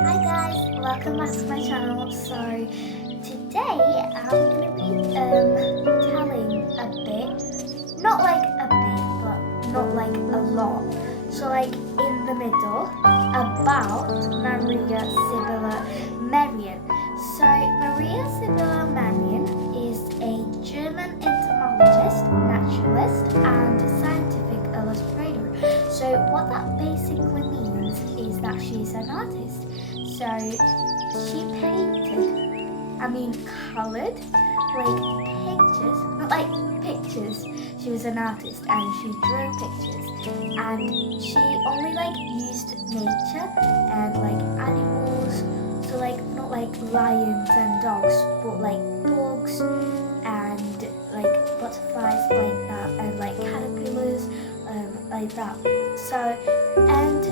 Hi guys, welcome back to my channel. So today I'm gonna be telling a bit, not like a bit, but not like a lot. So like in the middle about Maria Sibylla Merian. So Maria Sibylla Merian is a German entomologist, naturalist, and scientific illustrator. So what that basically means is that she's an artist. So she coloured like pictures, not like pictures. She was an artist and she drew pictures, and she only like used nature and like animals. So like not like lions and dogs, but like dogs and like butterflies like that, and like caterpillars like that. So and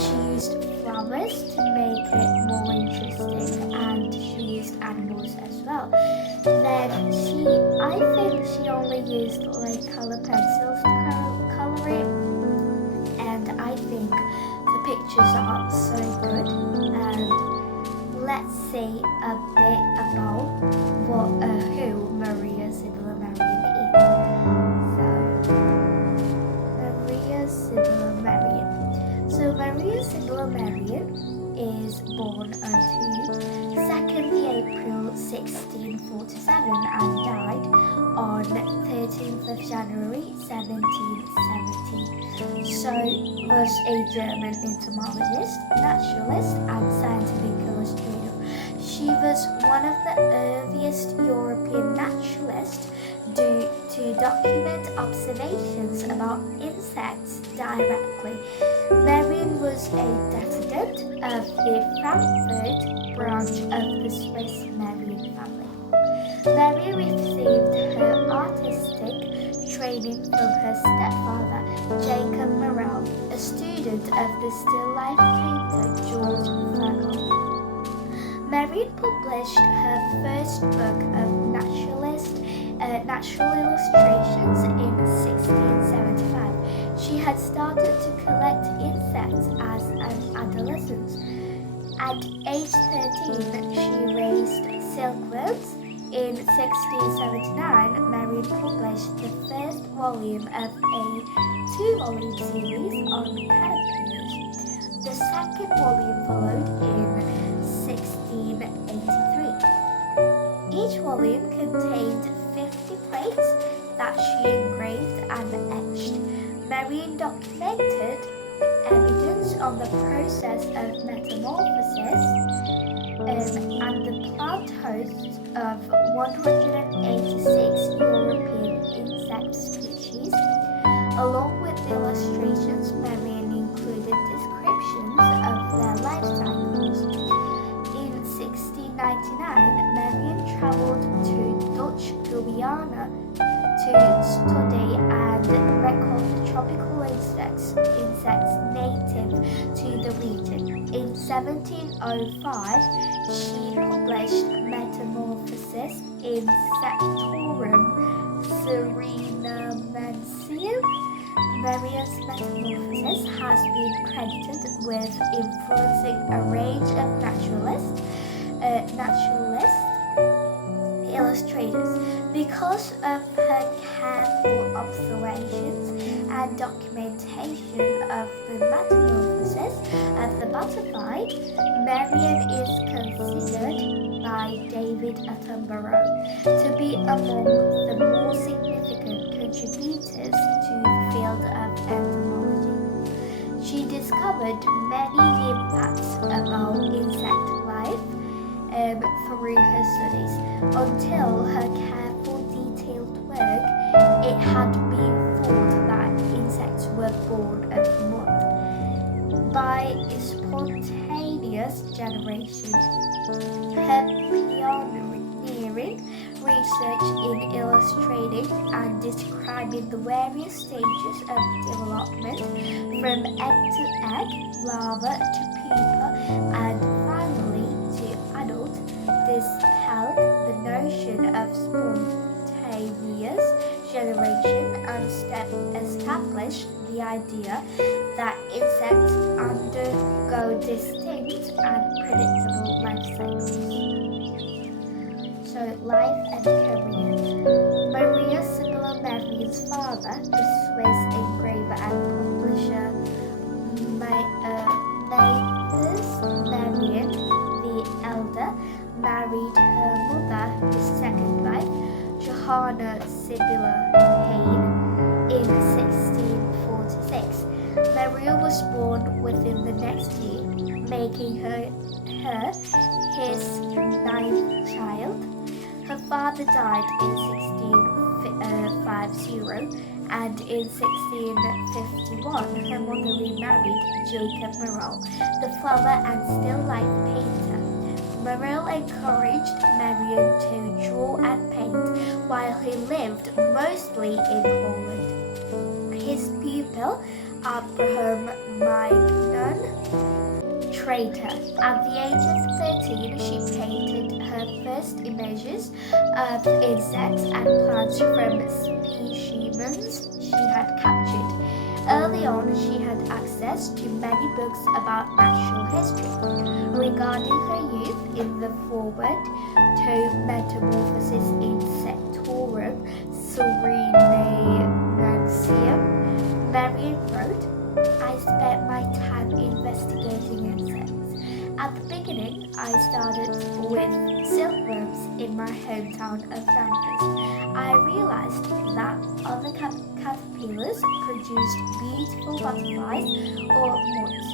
she used flowers to make it more interesting, and she used animals as well. Then I think she only used like colour pencils to colour it, and I think the pictures are so good. And let's see a bit about who Maria Sibylla Merian is. So Maria Sibylla Merian is born on 2nd April 1647 and died on 13th of January 1770. So was a German entomologist, naturalist, and scientific illustrator. She was one of the earliest European naturalists to document observations about insects directly. Merian was a descendant of the Frankfurt branch of the Swiss Merian family. Merian received her artistic training from her stepfather, Jacob Morel, a student of the still life painter George Flagel. Merian published her first book of natural illustrations in 1675. She had started to collect insects as an adolescent. At age 13, she raised silkworms. In 1679, Merian published the first volume of a 2-volume series on caterpillars. The second volume followed in 1683. Each volume contained 50 plates that she engraved and etched. Merian documented evidence on the process of metamorphosis and the plant hosts of 186 European insect species. Along with the illustrations, Merian included descriptions of their life cycles. In 1699, Merian travelled to Dutch Guiana to study and record the tropical insects native to the region. In 1705, she published Metamorphosis in Sectorum Serenamensium. Merian's Metamorphosis has been credited with influencing a range of naturalist illustrators because of her careful observations and documentation of the metamorphosis of the butterfly. Merian is considered by David Attenborough to be among the more significant contributors to the field of entomology. She discovered many new facts about insect life through her studies. Until her careful, detailed work, it had been thought that insects were born of mud by spontaneous generation. Her pioneering research in illustrating and describing the various stages of development, from egg to egg, larva to pupa, and finally to adult, dispelled the notion of spontaneous generation and established the idea that insects undergo distinct and predictable life cycles. So, life and career. Maria Sibylla Merian's father, the Swiss engraver and publisher Matthias Merian the Elder, married her mother, his second wife, Johanna Sibylla Hain, in 1646. Maria was born within the next year, making her his ninth child. Her father died in 1650, and in 1651 her mother remarried Jacob Morel, the flower and still life painter. Morel encouraged Merian to draw and paint while he lived mostly in Holland. His pupil, Abraham Mignon, traitor. At the age of 13, she painted her first images of insects and plants from specimens she had captured. Early on, she had access to many books about natural history. Regarding her youth in the foreword to Metamorphosis Insectorum Serenantium, Merian wrote, "I spent my time investigating insects. At the beginning, I started with silkworms in my hometown of Frankfurt. I realized that other caterpillars produced beautiful butterflies or moths,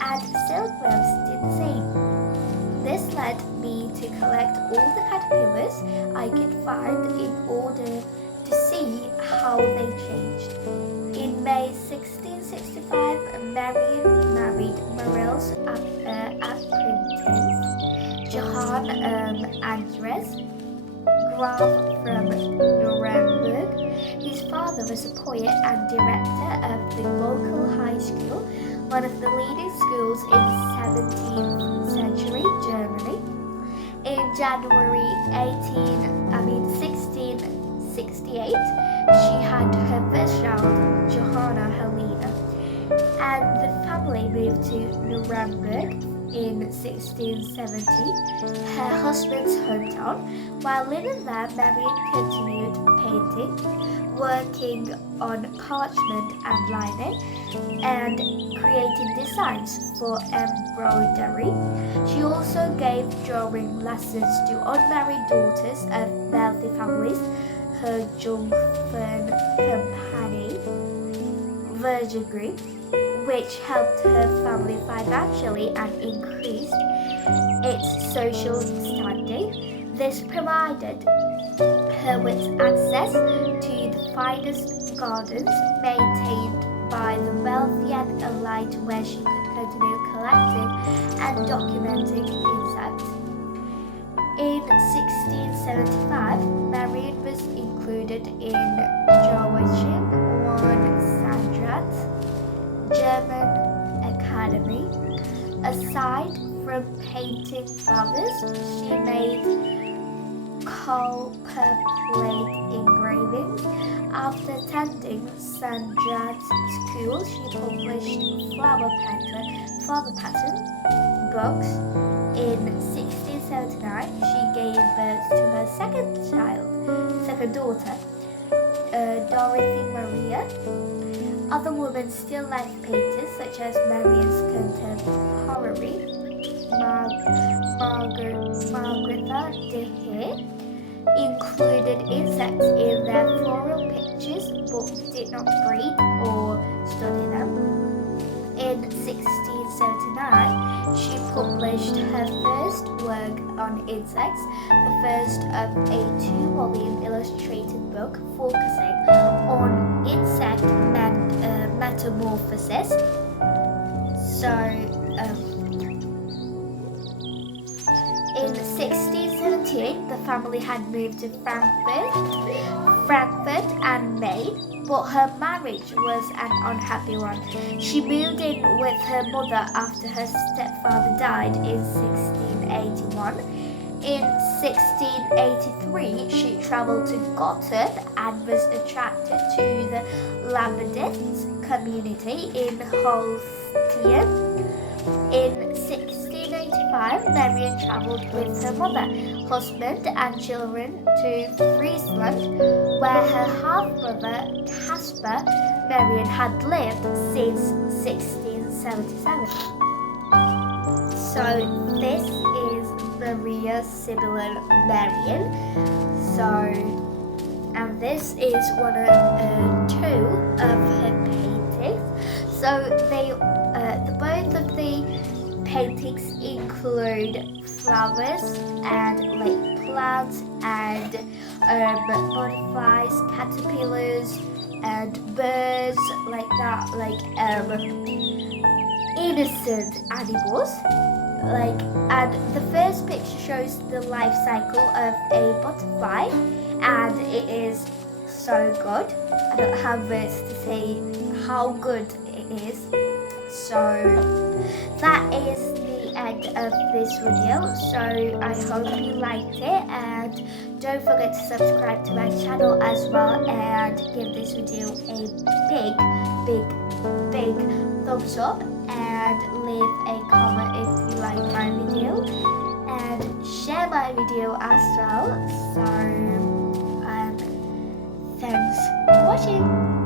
and silkworms did the same. This led me to collect all the caterpillars I could find in order to see how they changed." In May 1665, Merian married Morel's apprentice, Johann Andres, Graf from Nuremberg. His father was a poet and director of the local high school, one of the leading schools in 17th century Germany. In January 1668, she had her first child, Johanna Helena, and the family moved to Nuremberg in 1670, her husband's hometown. While living there, Merian continued painting, working on parchment and lining, and creating designs for embroidery. She also gave drawing lessons to unmarried daughters of wealthy families, her Jungfernkompanie Virgin Group, which helped her family financially and increased its social standing. This provided her with access to the finest gardens maintained by the wealthy and elite, where she could continue collecting and documenting insects. In 1675, Merian was included in Joachim von Sandrat's German Academy. Aside from painting flowers, she made copperplate engravings. After attending Sandrat's school, she published flower pattern books. In 1679, she gave birth to her second daughter, Dorothy Maria. Other women still life painters, such as Merian's contemporary, Margaretha de Heer, included insects in their floral pictures but did not breed or study them. In 1679, she published her first work on insects, the first of a 2-volume illustrated book focusing on insect metamorphosis. In 1678, the family had moved to Frankfurt and Maine, but her marriage was an unhappy one. She moved in with her mother after her stepfather died in 1681. In 1683, she traveled to Gotland and was attracted to the Labadist community in Holstein. In 1684, time, Merian travelled with her mother, husband and children to Friesland, where her half-brother Caspar Merian had lived since 1677. So this is Maria, Sibylla and Merian. And this is one of two of her paintings. So both of the paintings include flowers and like plants and butterflies, caterpillars and birds like that, like innocent animals. And the first picture shows the life cycle of a butterfly, and it is so good. I don't have words to say how good it is. So that is the end of this video. So I hope you liked it, and don't forget to subscribe to my channel as well, and give this video a big thumbs up, and leave a comment if you like my video, and share my video as well. So thanks for watching.